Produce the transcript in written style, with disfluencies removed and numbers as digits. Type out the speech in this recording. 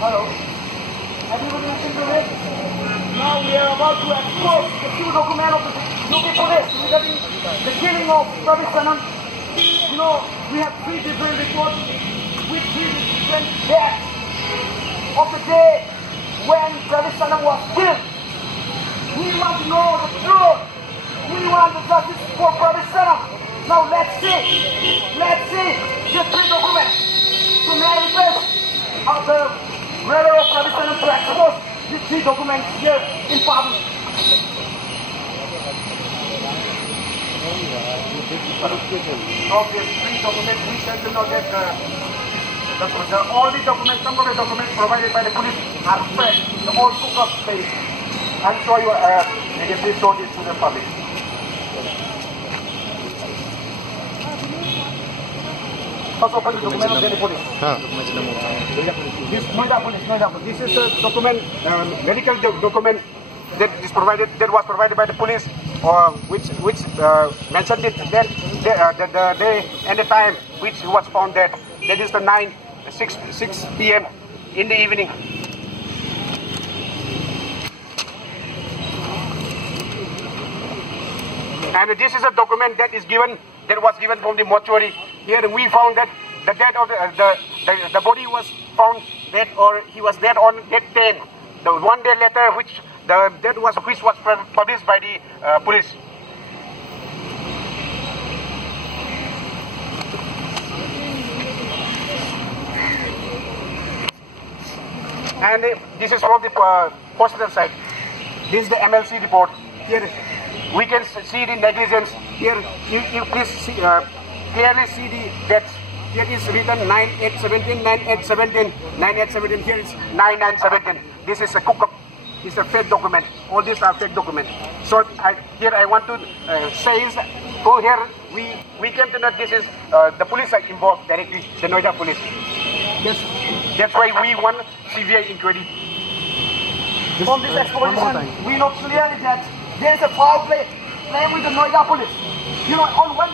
Hello. Everybody listen to this. Now we are about to expose the true document of the UP police regarding the killing of Pravesh Sanam. You know, we have 3 different reports with 3 different deaths of the day when Pravesh Sanam was killed. We want to know the truth. We want the justice for Pravesh Sanam. Now let's see the 3 documents. So may I request of the brother of Pravesh Sanam to expose these 3 documents here in public. Okay, 3 documents. We said to know that all the documents, some of the documents provided by the police are fresh. The all cook-up stage. I'm sure you can please show this to the public. First open the document of Delhi police. This Noida police. This is the document, medical document that was provided by the police, which mentioned it then the day and the time which was found dead. That is the 6 p.m. in the evening. And this is a document that was given from the mortuary. Here we found that the death of the body was found dead, or he was dead on that 10. The 1 day later, which was published by the police. And this is from the hospital side. This is the MLC report. Here we can see the negligence. Here you please see, clearly see the deaths. Here is written 9/8/17, 9/8/17, 9/8/17. Here is 9/9/17. This is a cook-up. It's a fake document. All these are fake documents. So here I want to say is, here we came to know this is the police are involved directly, the Noida police. That's why we want CBI inquiry. From this exposition, we know clearly that there is a foul play with the Noida police. You know, on one